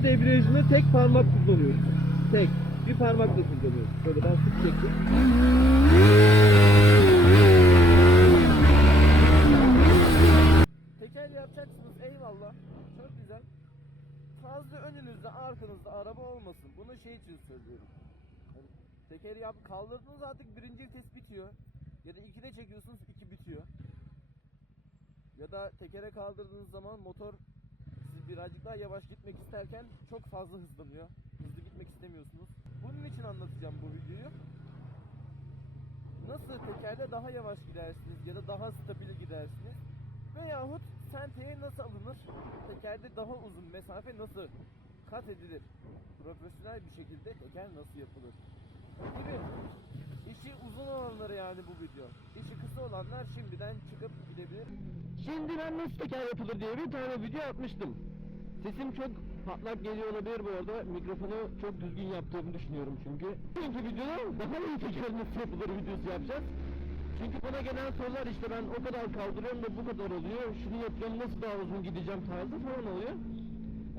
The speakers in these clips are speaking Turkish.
Ön debriyajını tek parmak kullanıyoruz. Tek. Bir parmakla kullanıyoruz. Şöyle ben sık çektim. Tekerle yapacaksınız eyvallah. Çok güzel. Fazla önünüzde arkanızda araba olmasın. Bunu şey için söylüyorum. Hani tekeri yap kaldırdınız artık birinci vites bitiyor. Ya da ikide çekiyorsunuz iki bitiyor. Ya da tekere kaldırdığınız zaman motor birazcık daha yavaş gitmek isterken çok fazla hızlanıyor. Hızlı gitmek istemiyorsunuz. Bunun için anlatacağım bu videoyu. Nasıl tekerde daha yavaş gidersiniz ya da daha stabil gidersiniz. Veyahut senteye nasıl alınır? Tekerde daha uzun mesafe nasıl kat edilir? Profesyonel bir şekilde teker nasıl yapılır? Gibi. İşi uzun olanları yani bu video. İşi kısa olanlar şimdiden çıkıp gidebilir. Şimdiden nasıl teker yapılır diye bir tane video atmıştım. Sesim çok patlak geliyor olabilir bu arada. Mikrofonu çok düzgün yaptığımı düşünüyorum çünkü. Bugünkü videoda daha iyi teker nasıl yapılır videosu yapacağız. Çünkü bana gelen sorular işte ben o kadar kaldırıyorum da bu kadar oluyor. Şunu yapıyorum nasıl daha uzun gideceğim tarzı falan oluyor.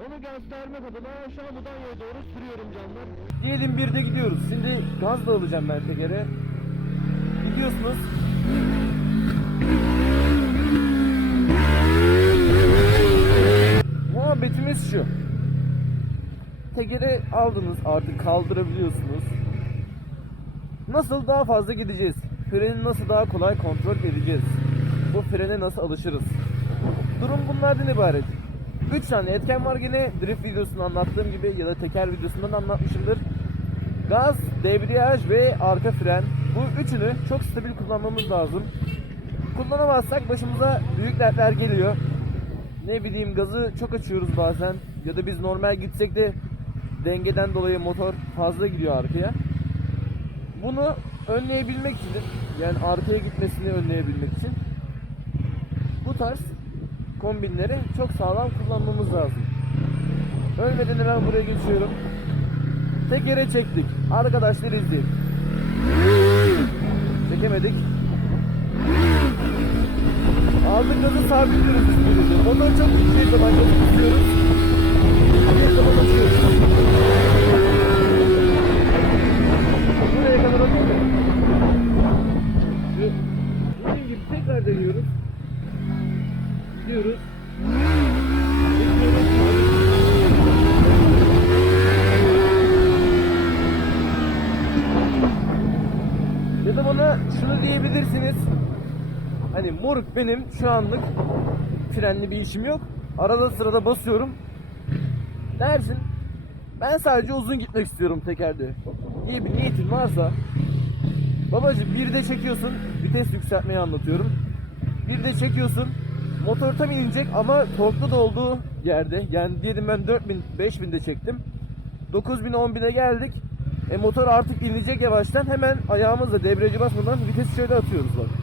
Onu göstermek adına an Mudanya'ya doğru sürüyorum canlar. Diyelim bir de gidiyoruz. Şimdi gazla alacağım ben tekere. Gidiyorsunuz. Muhabbetimiz şu. Tekeri aldınız artık kaldırabiliyorsunuz. Nasıl daha fazla gideceğiz? Freni nasıl daha kolay kontrol edeceğiz? Bu frene nasıl alışırız? Durum bunlardan ibaret. 3 tane etken var yine drift videosunda anlattığım gibi ya da teker videosunda da anlatmışımdır. Gaz, debriyaj ve arka fren. Bu üçünü çok stabil kullanmamız lazım. Kullanamazsak başımıza büyük dertler geliyor. Ne bileyim gazı çok açıyoruz bazen ya da biz normal gitsek de dengeden dolayı motor fazla gidiyor arkaya. Bunu önleyebilmek için yani arkaya gitmesini önleyebilmek için bu tarz kombinleri çok sağlam kullanmamız lazım. Ölmeden hemen buraya geçiyorum. Tek yere çektik. Arkadaşlar izleyin. Çekemedik. Aldık gazı sabitliyoruz üstümüzü. Motor çok gittiği zaman gazı tutuyoruz. Bir zaman açıyoruz. Buraya kadar atıyor mu? Ve Bunun gibi tekrar deniyoruz. Gidiyoruz. Ya da bana şunu diyebilirsiniz. Hani moruk benim şu anlık frenli bir işim yok. Arada sırada basıyorum. Dersin. Ben sadece uzun gitmek istiyorum tekerde. İyi bir niyetin varsa Babacım bir de çekiyorsun vites yükseltmeyi anlatıyorum. Bir de çekiyorsun motor tam inecek ama torklu da olduğu yerde yani diyelim ben 4000 5000'de çektim. 9000 10000'e geldik. E motor artık inecek yavaştan hemen ayağımızla debriyajı basmadan vitesi şöyle atıyoruz bak.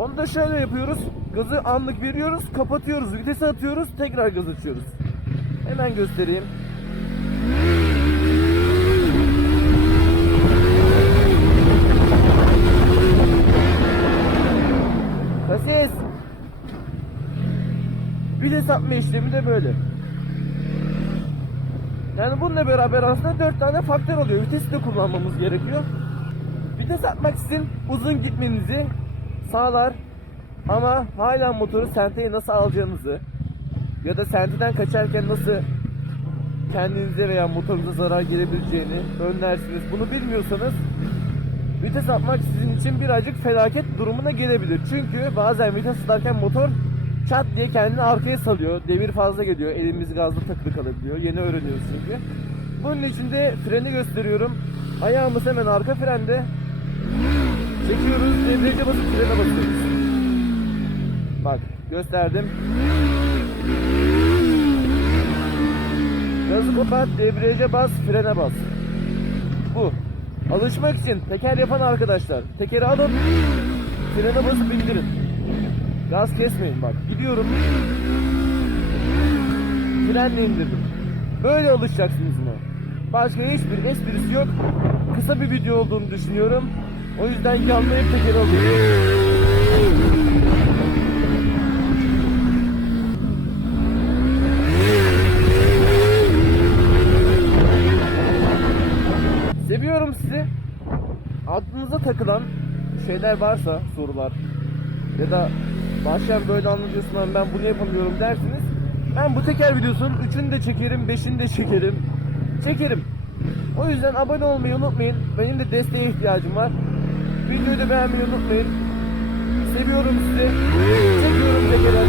Onu da şöyle yapıyoruz. Gazı anlık veriyoruz, kapatıyoruz, vitesi atıyoruz, tekrar gaz açıyoruz. Hemen göstereyim. Kasis. Vites atma işlemi de böyle. Yani bununla beraber aslında 4 tane faktör oluyor. Vitesi de kullanmamız gerekiyor. Vites atmak için uzun gitmenizi sağlar. Ama hala motoru senteye nasıl alacağınızı ya da senteden kaçarken nasıl kendinize veya motorunuza zarar gelebileceğini önlersiniz. Bunu bilmiyorsanız vites atmak sizin için birazcık felaket durumuna gelebilir. Çünkü bazen vites atarken motor çat diye kendini arkaya salıyor. Devir fazla geliyor. Elimiz gazda takılı kalabiliyor. Yeni öğreniyoruz çünkü. Bunun için de freni gösteriyorum. Ayağımız hemen arka frende. Çekiyoruz. Debriyaja basıp frene basıyoruz. Bak gösterdim. Gazı kapat, debriyaja bas, frene bas. Bu. Alışmak için teker yapan arkadaşlar tekeri alın, frene basıp indirin. Gaz kesmeyin bak. Gidiyorum. Frenle indirdim. Böyle alışacaksınız buna. Başka hiçbir esprisi yok. Kısa bir video olduğunu düşünüyorum. O yüzden yanlayıp da. Seviyorum sizi. Aklınıza takılan şeyler varsa sorular ya da Bahşem böyle anlayacağım ben bunu yapamıyorum dersiniz. Ben bu teker videosunun 3'ünü de çekerim, 5'ini de çekerim. Çekerim. O yüzden abone olmayı unutmayın. Benim de desteğe ihtiyacım var. Videoyu da beğenmeyi unutmayın. Seviyorum sizi. Seviyorum tekrar.